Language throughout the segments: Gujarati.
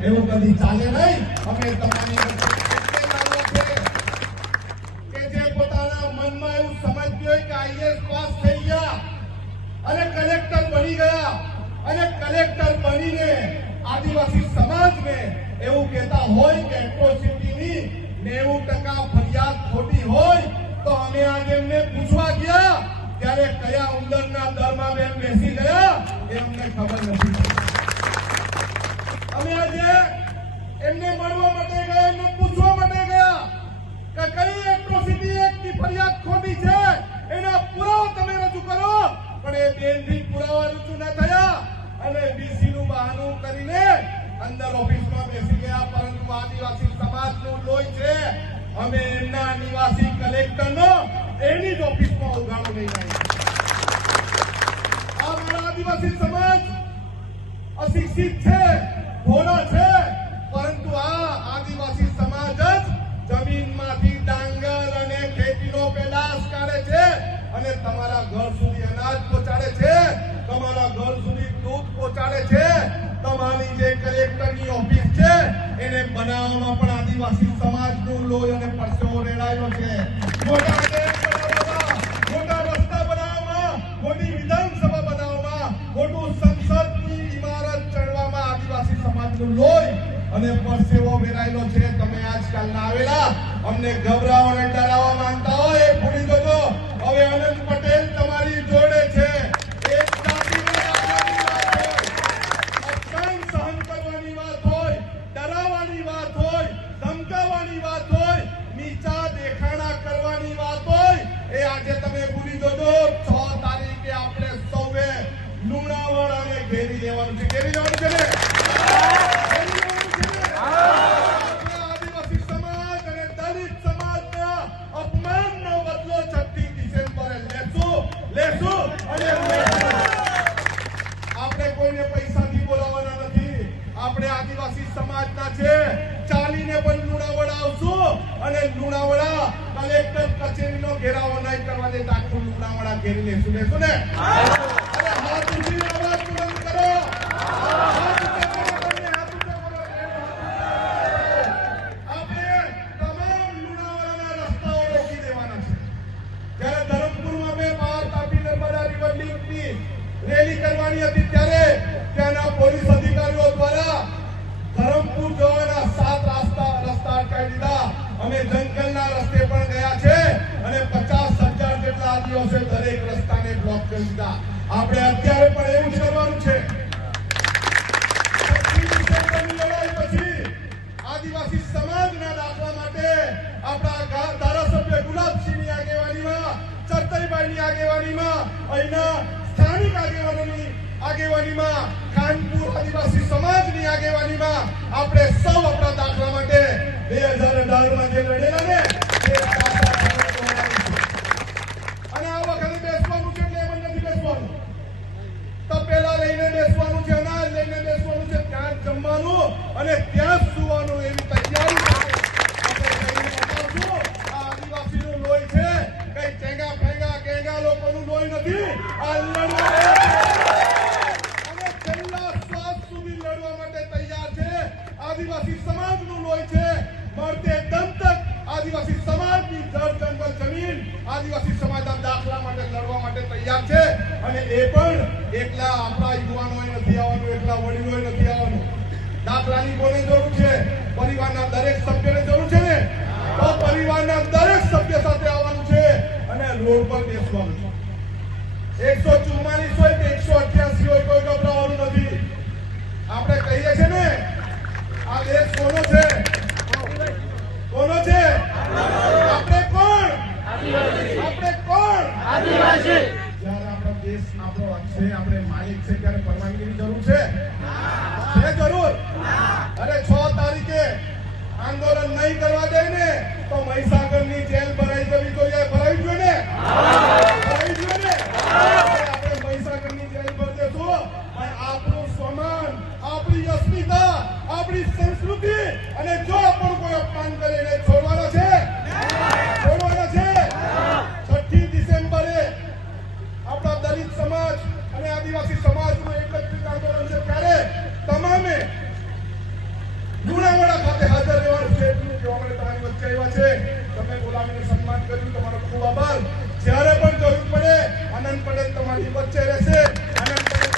એવું કદી ચાલે નહીં। અમે તમારી કે જે પોતાના મનમાં એવું સમજ્યું હોય કે આઈએસ પાસ થઈ ગયા અને કલેક્ટર બની ગયા અને કલેક્ટર બનીને આદિવાસી સમાજને એવું કહેતા હોય કે એટ્રોસિટીની 90% ફરિયાદ ખોટી હોય તો અમે આજે એમને પૂછવા ગયા ત્યારે કયા ઉંદરના દરમાં બેન બેસી ગયા એ અમને ખબર નથી। અમે આજે એમને મળવા માટે ગયા, એમને પૂછવા માટે ગયા કે કઈ એટ્રોસિટી એક્ટની ફરિયાદ ખોટી છે એના પુરાવા તમે રજૂ કરો, પણ એ બેનથી પુરાવા રજૂ ન થયા અને બીસી નું બહાનું કરીને અંદર ઓફિસમાં બેસી ગયા। પરંતુ આદિવાસી સમાજનું લોહી છે, અમે એમના નિવાસી કલેક્ટરનો એની જ ઓફિસમાં ઉઘાડો લઈ રહ્યા। આ મારા આદિવાસી સમાજ અશિક્ષિત છે, ભોળા છે, પરંતુ આ આદિવાસી સમાજ જ જમીનમાંથી ડાંગર અને ખેતીનો પેદાશ કાઢે છે અને તમારા ઘર સુધી અનાજ પહોંચાડે છે, તમારા ઘર સુધી દૂધ પહોંચાડે છે। તમારી જે કલેક્ટરની ઓફિસ છે એને બનાવવામાં પણ આદિવાસી સમાજનું લોહી અને પરસેવો રેડાયેલો છે। મોટા ડેમ બનાવવામાં, મોટા રસ્તા બનાવવામાં, મોટી વિધાનસભા બનાવવામાં, મોટું સંસદની ઇમારત ચડવામાં આદિવાસી સમાજનું લોહી અને પરસેવો વેરાયેલો છે। તમે આજકાલના આવેલા અમને ગભરાવા અને ડરાવવા માંગતા હોય એ ભૂલી જજો। હવે આનંદ પટેલ તમારી જોડે છે। એક જાતિની અપમાન સહન કરવાની વાત હોય, ડરાવવાની વાત હોય, ધમકાવવાની વાત હોય, નીચા દેખાડા કરવાની વાત હોય એ આજે તમે ભૂલી જજો। 6 તારીખે આપણે સૌએ લુણાવાડ અને ઘેરી લેવાનું છે। ઘેરી લેવાનું છે ને? આદિવાસી સમાજ અને દલિત સમાજના અપમાનનો બદલો 26 ડિસેમ્બરે લેશું અને આપણે કોઈને પૈસાથી બોલાવવાના નથી। આપણે આદિવાસી સમાજના છે, ચાલીને પણ લુણાવાડા આવશું અને લુણાવાડા કલેક્ટર કચેરીનો ઘેરાવો નહીં કરવા દેતા, આખું લુણાવાડા ઘેરી લેશું ને? હાથ ઊંચી અવાજ બુલંદ કરો। રેલી કરવાની હતી ત્યારે ત્યાંના પોલીસ અધિકારીઓ દ્વારા ધરમપુર જવાના 7 રસ્તા અટકાવી દીધા। અમે જંગલના રસ્તે પણ ગયા છે અને 50,000 જેટલા આદિવાસીઓ દરેક રસ્તાને બ્લોક કરી દીધા। આપણે અત્યારે પણ એવું જ કરવાનું છે। 25 ડિસેમ્બરની લડાઈ પછી આદિવાસી સમાજના દાખલા માટે આપણા ધારાસભ્ય ગુલાબસિંહની આગેવાનીમાં, ચરતઈભાઈની આગેવાનીમાં, અહીંના સ્થાનિક આગેવાનીમાં, ખાનપુર આદિવાસી સમાજની આગેવાનીમાં આપણે સૌ આપણા દાખલા માટે 2018માં જે લડેલા ને અને આ વખતે બેસવાનું છે એટલે એમ નથી બેસવાનું। તપેલા લઈને બેસવાનું છે, અનાજ લઈને બેસવાનું છે, ત્યાં જમવાનું અને ત્યાં સુવાનું એવી તૈયારી આદિવાસીનું લોહી છે, કઈ ચેંગા ફેંગા ગેંગા લોકોનું લોહી નથી। આ અને છેલ્લા શ્વાસ સુધી લડવા માટે તૈયાર છે। આદિવાસી સમાજનું લોહી છે, મરતે દમ તક આદિવાસી સમાજની જળ જંગલ જમીન આદિવાસી સમાજના દાખલા માટે લડવા માટે તૈયાર છે। અને એ પણ એકલા આપણા યુવાનોએ નથી આવવાનું, એકલા વડીલોએ નથી આવવાનું। દાખલાની કોને જરૂર છે? પરિવારના દરેક સભ્યને જરૂર છે ને? તો પરિવારના દરેક સભ્ય સાથે આવવાનું છે અને રોડ પર બેસવાનું છે। 144 હોય કે 188 હોય કોઈ ગભરાવાનું નથી। આપણે કહીએ છીએ ને આ દેશ કોનો છે? કોનો છે? આપણે કોણ? આપણે કોણ? આદિવાસી। જ્યારે આપણો દેશ આપણો છે, આપણે માલિક છે, ત્યારે પરવાનગીની જરૂર છે? છે જરૂર? અરે 6 તારીખે આંદોલન નહીં કરવા દે ને તો મહીસાગરની જેલ ભરાઈ જવી જોઈએ। ભરાવી જોઈએ ને? ભરાવી જોઈએ ને? આપણે મહીસાગરની જેલ ભરી દેશું પણ આપણું સ્વમાન, આપણી અસ્મિતા, આપણી સંસ્કૃતિ અને જો આપણું કોઈ અપમાન કરે એને છોડવાના છે? છોડવાના છે? 6 ડિસેમ્બરે આપણા દલિત સમાજ અને આદિવાસી સમાજનું એકત્રિત આંદોલન છે ત્યારે તમામે વચ્ચે આવ્યા છે, તમે બોલાવીને સન્માન કર્યું, તમારો ખૂબ આભાર. જ્યારે પણ જરૂર પડે આનંદ પટેલ તમારી વચ્ચે રહેશે. આનંદ પટેલ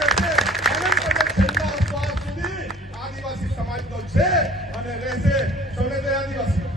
રહેશે. આનંદ પટેલ છેલ્લા શ્વાસ સુધી આદિવાસી સમાજનો છે અને રહેશે. સૌને જય આદિવાસી.